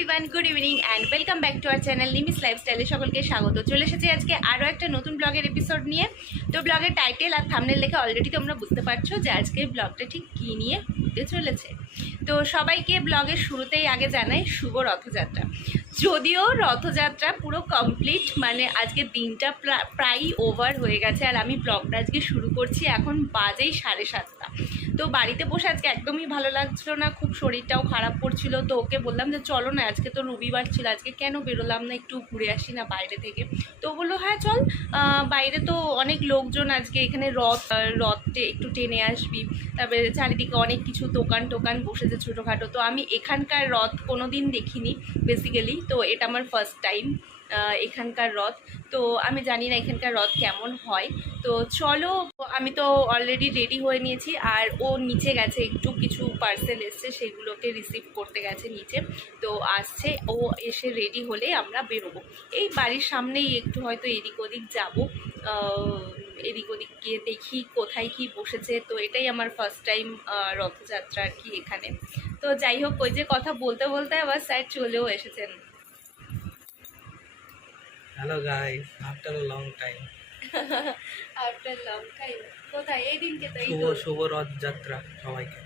Everyone, good evening and welcome back to our channel Nimis লাইফস্টাইলে সকলকে স্বাগত। চলে এসেছি আজকে আরও একটা নতুন ব্লগের এপিসোড নিয়ে। তো ব্লগের টাইটেল আর থাম্বনেল দেখে অলরেডি তোমরা বুঝতে পারছো যে আজকে ব্লগটা ঠিক কী নিয়ে হতে চলেছে। তো সবাইকে ব্লগের শুরুতেই আগে জানাই শুভ রথযাত্রা। যদিও রথযাত্রা পুরো কমপ্লিট, মানে আজকে দিনটা প্রায় ওভার হয়ে গেছে আর আমি ব্লগটা আজকে শুরু করছি এখন বাজেই 7:30। তো বাড়িতে বসে আজকে একদমই ভালো লাগছিল না, খুব শরীরটাও খারাপ করছিল। তো ওকে বললাম যে চলো না, আজকে তো রবিবার ছিল, আজকে কেন বেরোলাম না, একটু ঘুরে আসি না বাইরে থেকে। তো বললো হ্যাঁ চল, বাইরে তো অনেক লোকজন আজকে এখানে রথে একটু টেনে আসবি, তারপরে চারিদিকে অনেক কিছু দোকান টোকান বসেছে ছোটোখাটো। তো আমি এখানকার রথ কোনো দিন দেখিনি বেসিক্যালি, তো এটা আমার ফার্স্ট টাইম এখানকার রথ। তো আমি জানি না এখানকার রথ কেমন হয়। তো চলো, আমি তো অলরেডি রেডি হয়ে নিয়েছি আর ও নিচে গেছে, একটু কিছু পার্সেল এসছে সেগুলোকে রিসিভ করতে গেছে নিচে। তো আসছে, ও এসে রেডি হলে আমরা বেরোবো। এই বাড়ির সামনেই একটু হয়তো এদিক ওদিক যাবো, এদিক ওদিক গিয়ে দেখি কোথায় কি বসেছে। তো এটাই আমার ফার্স্ট টাইম রথযাত্রা আর কি এখানে। তো যাই হোক, ওই যে কথা বলতে বলতে আবার স্যার চলেও এসেছেন। Hello guys, after a long time. After long time কোথায়? এই দিনকে তো শুভ রথযাত্রা সবাইকে।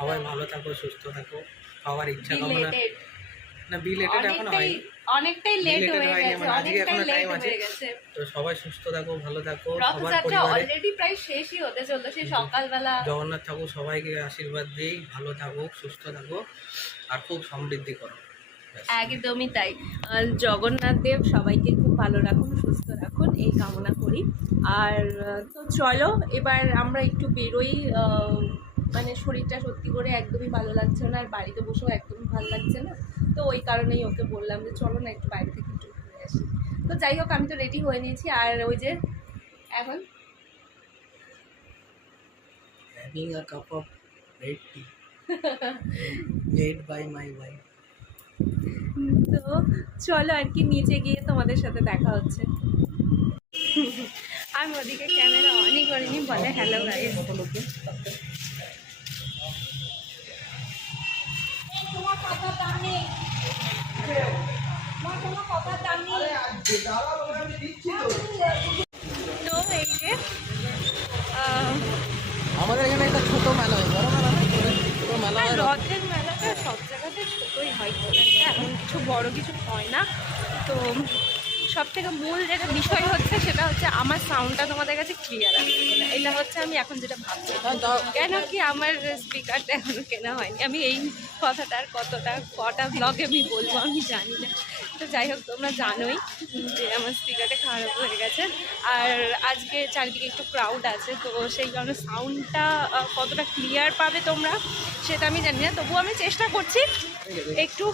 সবাই ভালো থাকো, সুস্থ থাকো। সবার ইচ্ছা কামনা না, বিলেটেড এখন হয়, অনেকটাই লেট হয়ে গেছে, অনেকটাই লেট হয়ে গেছে। তো সবাই সুস্থ থাকো, ভালো থাকো। রথযাত্রা অলরেডি প্রায় শেষই হতে চললো, সেই সকালবেলা। জগন্নাথ ঠাকুর সবাইকে আশীর্বাদ দিই, ভালো থাকো, সুস্থ থাকো আর খুব সমৃদ্ধি করো। একদমই তাই। জগন্নাথ দেব সবাইকে খুব ভালো রাখুন, সুস্থ রাখুন, এই কামনা করি। আর তো চলো এবার আমরা একটু বেরোই। মানে শরীরটা সত্যি করে একদমই ভালো লাগছে না আর বাড়িতে বসেও একদমই ভালো লাগছে না। তো ওই কারণেই ওকে বললাম যে চলো না একটু বাইরে থেকে একটু ঘুরে আসি। তো যাই হোক, আমি তো রেডি হয়ে নিয়েছি আর ওই যে এখন having a cup of red tea made by my wife. তো চলো আর কি নিচে গিয়ে তোমাদের সাথে দেখা হচ্ছে। আমি ওদিকে ক্যামেরা অনই করিনি, বলে হ্যালো গাইস। তো এই যে আমাদের এখানে একটা ছোট মেলা হয়, বড় মেলা না, ছোট মেলা হয়। রথের মেলাটা সব জায়গাতে ছোটোই হয়, এখন কিছু বড় কিছু হয় না। তো সব থেকে মূল যেটা বিষয় হচ্ছে সেটা হচ্ছে আমার সাউন্ডটা তোমাদের কাছে ক্লিয়ার আসছে না, এটা হচ্ছে আমি এখন যেটা ভাবছি। কেন কি আমার স্পিকারটা এখনও কেনা হয়নি, আমি এই কথাটার কটা ব্লগে আমি বলবো আমি জানি না। তো যাই হোক, তোমরা জানোই যে আমার স্পিকারটা খারাপ হয়ে গেছে আর আজকে চারিদিকে একটু ক্রাউড আছে, তো সেই কারণে সাউন্ডটা কতটা ক্লিয়ার পাবে তোমরা সেটা আমি জানি না। তবুও আমি চেষ্টা করছি একটু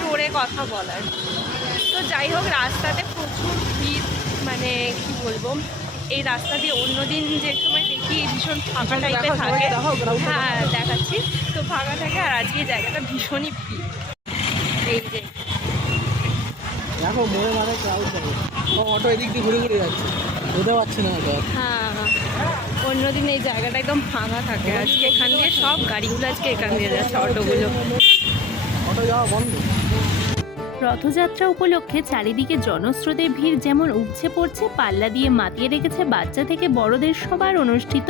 জোরে কথা বলার। তো যাই হোক, রাস্তাতে প্রচুর ভিড়, মানে কি বলবো, এই রাস্তা দিয়ে অন্যদিন যে সময় দেখি ভীষণ ফাঁকা টাইপের থাকে, হ্যাঁ দেখাচ্ছি, তো ফাঁকা থাকে আর আজকে জায়গাটা ভীষণই ভিড়। এই যে দেখো মোড়ে মাঝে ক্রাউড থাকে, অটো এদিক দিয়ে ঘুরে ঘুরে যাচ্ছে, বুঝতে পারছি না। হ্যাঁ, অন্যদিন এই জায়গাটা একদম ফাঁকা থাকে, আজকে এখান দিয়ে সব গাড়িগুলো আজকে এখান দিয়ে যাচ্ছে, অটোগুলো। অটো যাওয়া বন্ধ। রথযাত্রা উপলক্ষে চারিদিকে জনস্রোতের ভিড় যেমন উপচে পড়ছে, পাল্লা দিয়ে মাতিয়ে রেখেছে বাচ্চা থেকে বড়দের সবার অনুষ্ঠিত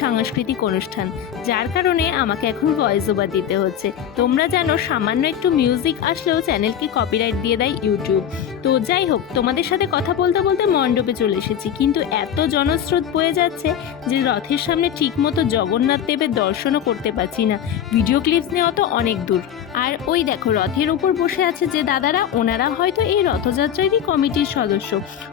সাংস্কৃতিক অনুষ্ঠান, যার কারণে আমাকে এখন ভয়েস ওভার দিতে হচ্ছে। তোমরা জানো সামান্য একটু মিউজিক আসলেও চ্যানেলকে কপিরাইট দিয়ে দেয় ইউটিউব। তো যাই হোক, তোমাদের সাথে কথা বলতে বলতে মণ্ডপে চলে এসেছি, কিন্তু এত জনস্রোত বয়ে যাচ্ছে যে রথের সামনে ঠিকমতো জগন্নাথ দেবের দর্শনও করতে পারছি না। ভিডিও ক্লিপস নেওয়া তো অনেক দূর। আর ওই দেখো, রথের ওপর বসে আছে যে দাদারা, ওনারা হয়তো এই রথযাত্রারই কমিটির সদস্য।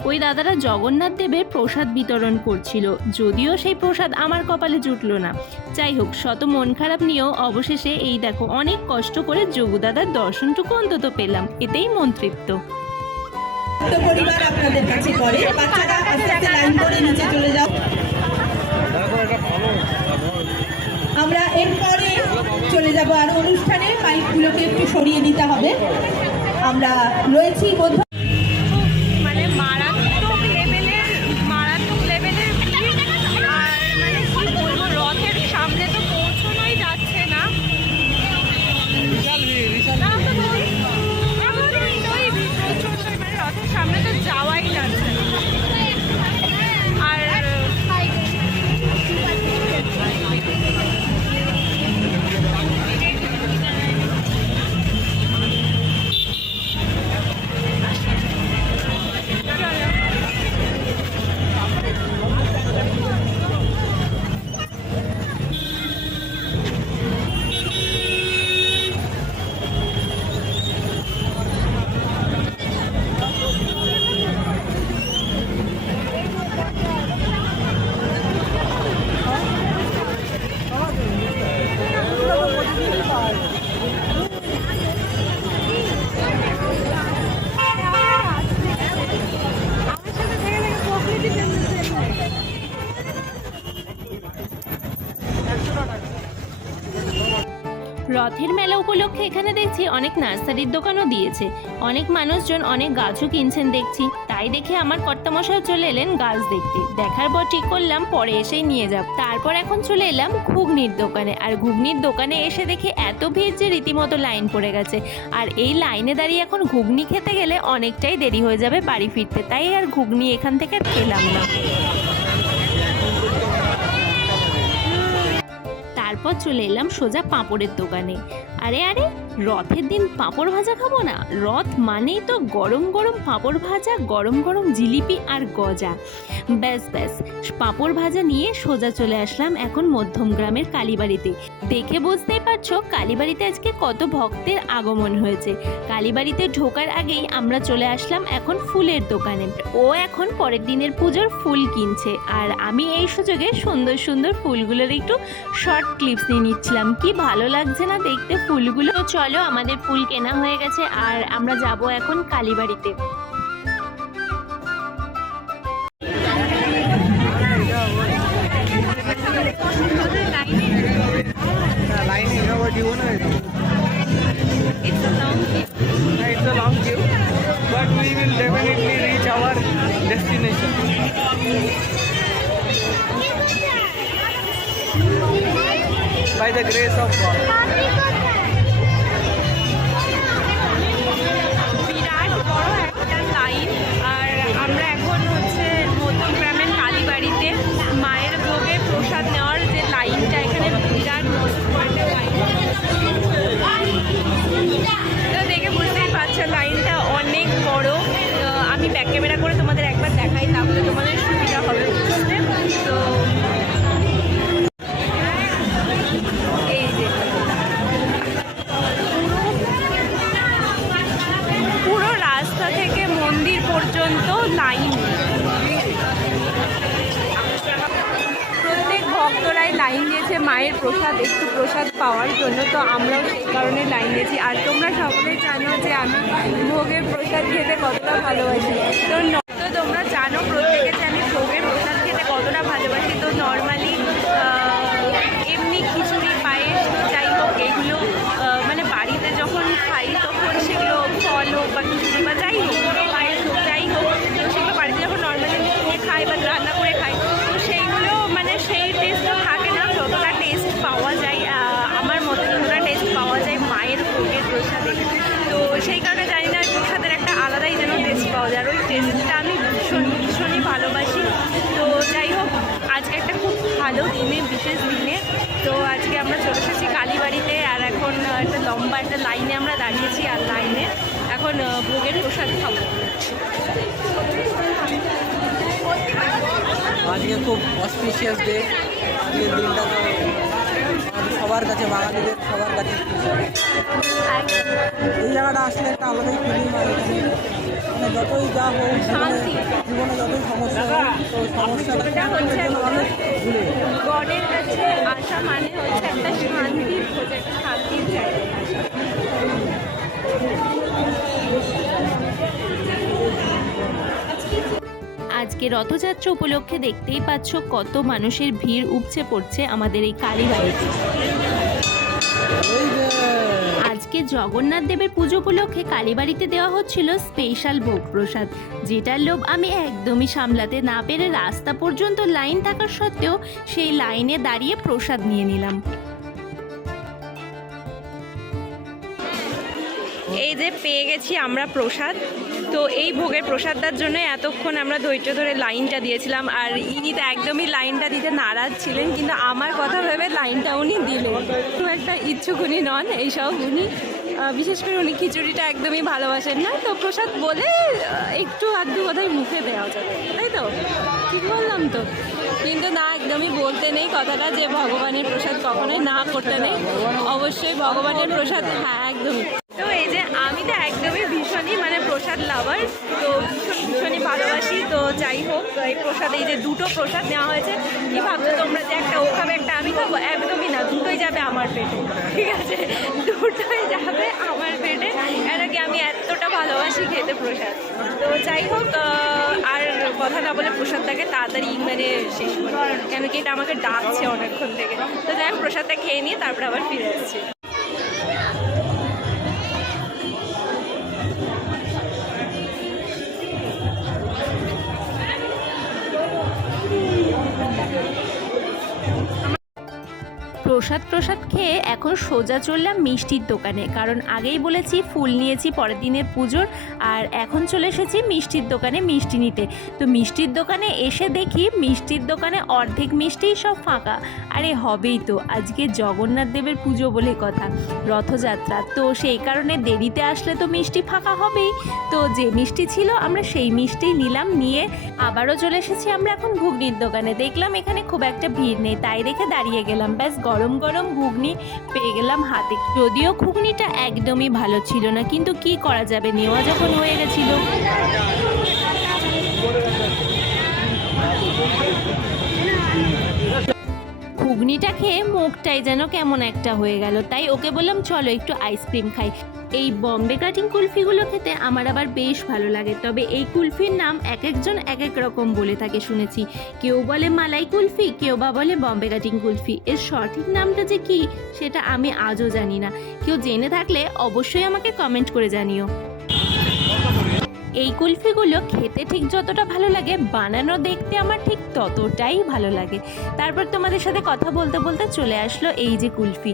ওই দাদারা জগন্নাথ দেবের প্রসাদ বিতরণ করছিল, যদিও সেই প্রসাদ আমার কপালে জুটলো না। যাই হোক, শত মন খারাপ নিয়েও অবশেষে এই দেখো অনেক কষ্ট করে যোগু দাদার দর্শনটুকু অন্তত পেলাম, এতেই মন তৃপ্ত। পরিবার আপনাদের কাছে করে, বাচ্চারা আস্তে আস্তে লাইন করে নিচে চলে যাও। আমরা এরপরে চলে যাব আর অনুষ্ঠানে, মাইকগুলোকে একটু সরিয়ে দিতে হবে। আমরা রয়েছি বোধ মানে মারাত্মক লেভেলের ভিড়। আর মানে কি বলবো, রথের সামনে তো পৌঁছানোই যাচ্ছে না, রথের মেলা উপলক্ষে এখানে দেখছি অনেক নার্সারির দোকানও দিয়েছে, অনেক মানুষজন অনেক গাছও কিনছেন দেখছি। তাই দেখে আমার কর্তামশাই চলে এলেন গাছ দেখতে। দেখার পর ঠিক করলাম পরে এসেই নিয়ে যাব। তারপর এখন চলে এলাম ঘুগনির দোকানে, আর ঘুগনির দোকানে এসে দেখি এত ভিড় যে রীতিমতো লাইন পড়ে গেছে। আর এই লাইনে দাঁড়িয়ে এখন ঘুগনি খেতে গেলে অনেকটাই দেরি হয়ে যাবে বাড়ি ফিরতে, তাই আর ঘুগনি এখান থেকে আর খেলাম না। তারপর চলে এলাম সোজা পাঁপড়ের দোকানে। আরে আরে, রথের দিন পাঁপড় ভাজা খাবো না? রথ মানেই তো গরম গরম পাঁপড় ভাজা, গরম গরম জিলিপি আর গজা। ব্যাস ব্যাস, পাঁপড় ভাজা নিয়ে সোজা চলে আসলাম এখন মধ্যমগ্রামের কালীবাড়িতে। দেখে বুঝতেই পারছো কালীবাড়িতে আজকে কত ভক্তের আগমন হয়েছে। কালীবাড়িতে ঢোকার আগেই আমরা চলে আসলাম এখন ফুলের দোকানে। ও এখন পরের দিনের পুজোর ফুল কিনছে, আর আমি এই সুযোগে সুন্দর সুন্দর ফুলগুলোর একটু শর্ট ক্লিপস নিয়ে নিচ্ছিলাম। কি ভালো লাগছে না দেখতে ফুলগুলো। তো চলো, আমাদের ফুল কেনা হয়ে গেছে আর আমরা যাব এখন কালীবাড়িতে। It's a long queue. It's a long queue, but we will definitely reach our destination. By the grace of God. বিরাট বড় একটা লাইন, আর আমরা এখন হচ্ছে মধ্যমগ্রামের কালীবাড়িতে মায়ের ভোগে প্রসাদ নেওয়ার যে লাইনটা, এখানে বিরাট মস্ত একটা লাইন। তো দেখে বুঝতেই পারছো লাইনটা অনেক বড়। আমি ব্যাক ক্যামেরা করে তোমাদের একবার দেখাই, তাহলে তোমাদের সুবিধা হবে বুঝতে। তো এই যে পুরো রাস্তা থেকে মন্দির পর্যন্ত লাইন। প্রত্যেক ভক্তরাই লাইন দিয়েছে মায়ের প্রসাদ, একটু প্রসাদ পাওয়ার জন্য। তো আমরাও সেই কারণে লাইন দিয়েছি। আর তোমরা সকলেই জানো যে আমি ভোগের প্রসাদ খেতে কতটা ভালোবাসি। তো তোমরা জানো প্রত্যেকে যে আমি ভোগের প্রসাদ খেতে কতটা ভালোবাসি। তো নর্মালি এমনি খিচুড়ি, পায়েস, তো যাই হোক এগুলো মানে বাড়িতে যখন খাই তখন সেগুলো ফল হোক বা খিচুড়ি বা যাই হোক, পায়েস হোক যাই হোক, তো সেগুলো বাড়িতে যখন নর্মালি খাই বা রান্না করে খাই, তো সেইগুলো মানে সেই টেস্টটা থাকে না যতটা টেস্ট পাওয়া যায়, আমার মতো যতটা টেস্ট পাওয়া যায় মায়ের ভোগের প্রসাদে। তো সেই কারণে জানি না প্রসাদের একটা আলাদাই যেন টেস্ট পাওয়া যায়, আর ওই টেস্টটা আমি ভীষণই ভালোবাসি। তো যাই হোক, আজকে একটা খুব ভালো দিনে, বিশেষ দিনে। তো আজকে আমরা চলে এসেছি কালীবাড়িতে, আর এখন একটা লম্বা একটা লাইনে আমরা দাঁড়িয়েছি, আর লাইনে এখন ভোগের প্রসাদ খাবো। আজকে খুব অসপিশিয়াস ডে। আজকের দিনটা তো সবার কাছে, বাঙালিদের সবার কাছে এই জায়গাটা আসলে একটা আলাদাই ফিলিং হয়। মানে যতই যা হোক জীবনে যতই সমস্যা হোক, তো সমস্যাটা মানুষ ভুলে গডের কাছে আসা মানে হচ্ছে একটা শান্তির খোঁজ, একটা শান্তির জায়গা। আজকে রথযাত্রা উপলক্ষে দেখতেই পাচ্ছ কত মানুষের ভিড় উপচে পড়ছে আমাদের এই কালীবাড়িতে। আজকে জগন্নাথ দেবের পুজো উপলক্ষে কালীবাড়িতে দেওয়া হচ্ছিল স্পেশাল ভোগ প্রসাদ, যেটার লোভ আমি একদমই সামলাতে না পেরে রাস্তা পর্যন্ত লাইন থাকার সত্ত্বেও সেই লাইনে দাঁড়িয়ে প্রসাদ নিয়ে নিলাম। এই যে পেয়ে গেছি আমরা প্রসাদ। তো এই ভোগের প্রসাদটার জন্য এতক্ষণ আমরা ধৈর্য ধরে লাইনটা দিয়েছিলাম, আর ইনি তো একদমই লাইনটা দিতে নারাজ ছিলেন, কিন্তু আমার কথা ভেবে লাইনটা উনি দিলেন। খুব একটা ইচ্ছুক উনি নন এইসব, উনি বিশেষ করে উনি খিচুড়িটা একদমই ভালোবাসেন না। তো প্রসাদ বলে একটু আধটু বোধহয় মুখে দেওয়া যাবে, তাই তো ঠিক বললাম তো? কিন্তু না, একদমই বলতে নেই কথাটা যে ভগবানের প্রসাদ কখনোই না করতে নেই। অবশ্যই ভগবানের প্রসাদ, হ্যাঁ একদমই। তো এই যে আমি তো একদমই ভীষণই মানে প্রসাদ লাভার, তো ভীষণই ভালোবাসি। তো যাই হোক, এই প্রসাদ, এই যে দুটো প্রসাদ নেওয়া হয়েছে, কি ভাবছো তোমরা যে একটা ও খাবে একটা আমি খাবো? একদমই না, দুটোই যাবে আমার পেটে, ঠিক আছে? দুটোই যাবে আমার পেটে, কেন কি আমি এতটা ভালোবাসি খেতে প্রসাদ। তো যাই হোক, আর কথা না বলে প্রসাদটাকে তাড়াতাড়ি মানে শেষ করি, কেন কি এটা আমাকে ডাকছে অনেকক্ষণ থেকে। তো যাই হোক, প্রসাদটা খেয়ে নিয়ে তারপরে আবার ফিরে আসছি। প্রসাদ খেয়ে এখন সোজা চললাম মিষ্টির দোকানে, কারণ আগেই বলেছি ফুল নিয়েছি পরের দিনের পুজোর, আর এখন চলে এসেছি মিষ্টির দোকানে মিষ্টি নিতে। তো মিষ্টির দোকানে এসে দেখি মিষ্টির দোকানে অর্ধেক মিষ্টিই সব ফাঁকা। আরে হবেই তো, আজকে জগন্নাথ দেবের পুজো বলে কথা, রথযাত্রা, তো সেই কারণে দেরিতে আসলে তো মিষ্টি ফাঁকা হবেই। তো যে মিষ্টি ছিল আমরা সেই মিষ্টি নিলাম, নিয়ে আবারও চলে এসেছি আমরা এখন ঘুগনির দোকানে। দেখলাম এখানে খুব একটা ভিড় নেই, তাই রেখে দাঁড়িয়ে গেলাম। ব্যাস গরম গরম ঘুগনি পেয়ে গেলাম হাতে। যদিও ঘুগনিটা একদমই ভালো ছিল না, কিন্তু কি করা যাবে, নেওয়া যখন হয়ে গেছিল। ঘুগনিটা খেয়ে মুখটাই যেন কেমন একটা হয়ে গেল, তাই ওকে বললাম চলো একটু আইসক্রিম খাই। এই বম্বে কাটিং কুলফিগুলো খেতে আমার আবার বেশ ভালো লাগে, তবে এই কুলফির নাম এক একজন এক এক রকম বলে থাকে শুনেছি। কেউ বলে মালাই কুলফি, কেউ বা বলে বম্বে কাটিং কুলফি। এর সঠিক নামটা যে কি সেটা আমি আজও জানি না, কেউ জেনে থাকলে অবশ্যই আমাকে কমেন্ট করে জানিও। এই কুলফিগুলো খেতে ঠিক যতটা ভালো লাগে, বানানো দেখতে আমার ঠিক ততটাই ভালো লাগে। তারপর তোমাদের সাথে কথা বলতে বলতে চলে আসলো এই যে কুলফি।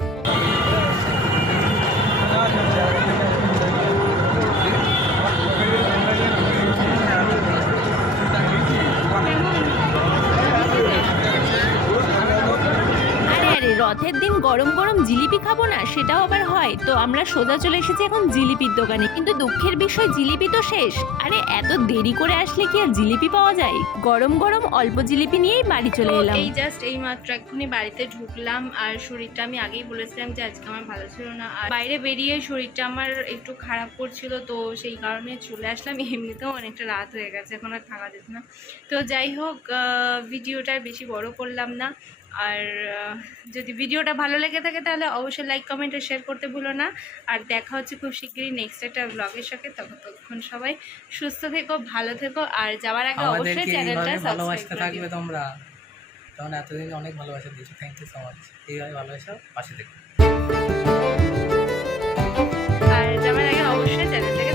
রথের দিন গরম গরম জিলিপি খাবো না, সেটাও আবার হয়? তো আমরা সোজা চলে এসেছি এখন জিলিপির দোকানে, কিন্তু দুঃখের বিষয় জিলিপি তো শেষ। আরে এত দেরি করে আসলে কি আর জিলিপি পাওয়া যায়? গরম গরম অল্প জিলিপি নিয়েই বাড়ি চলে এলাম। এই জাস্ট এই মাত্র এক্ষুনি বাড়িতে ঢুকলাম, আর শরীরটা আমি আগেই বলেছিলাম যে আজকে আমার ভালো ছিল না, আর বাইরে বেরিয়ে শরীরটা আমার একটু খারাপ করছিল, তো সেই কারণে চলে আসলাম। এমনিতেও অনেকটা রাত হয়ে গেছে, এখন আর থাকা যেত না। তো যাই হোক, ভিডিওটা বেশি বড় করলাম না। আর যদি ভিডিওটা ভালো লেগে থাকে তাহলে অবশ্যই লাইক কমেন্ট আর শেয়ার করতে ভুলো না। আর দেখা হচ্ছে খুব শীঘ্রই নেক্সট একটা ব্লগের সাথে। ততক্ষণ সবাই সুস্থ থেকো, ভালো থেকো, আর যাওয়ার আগে অবশ্যই চ্যানেলটা সাবস্ক্রাইব করে থাকবে তোমরা। তখন এতদিন অনেক ভালোবাসা দিয়েছো, থ্যাংক ইউ সো মাচ। এইভাবে ভালোবাসা পাশে থেকো। আর যাওয়ার আগে অবশ্যই চ্যানেলটাকে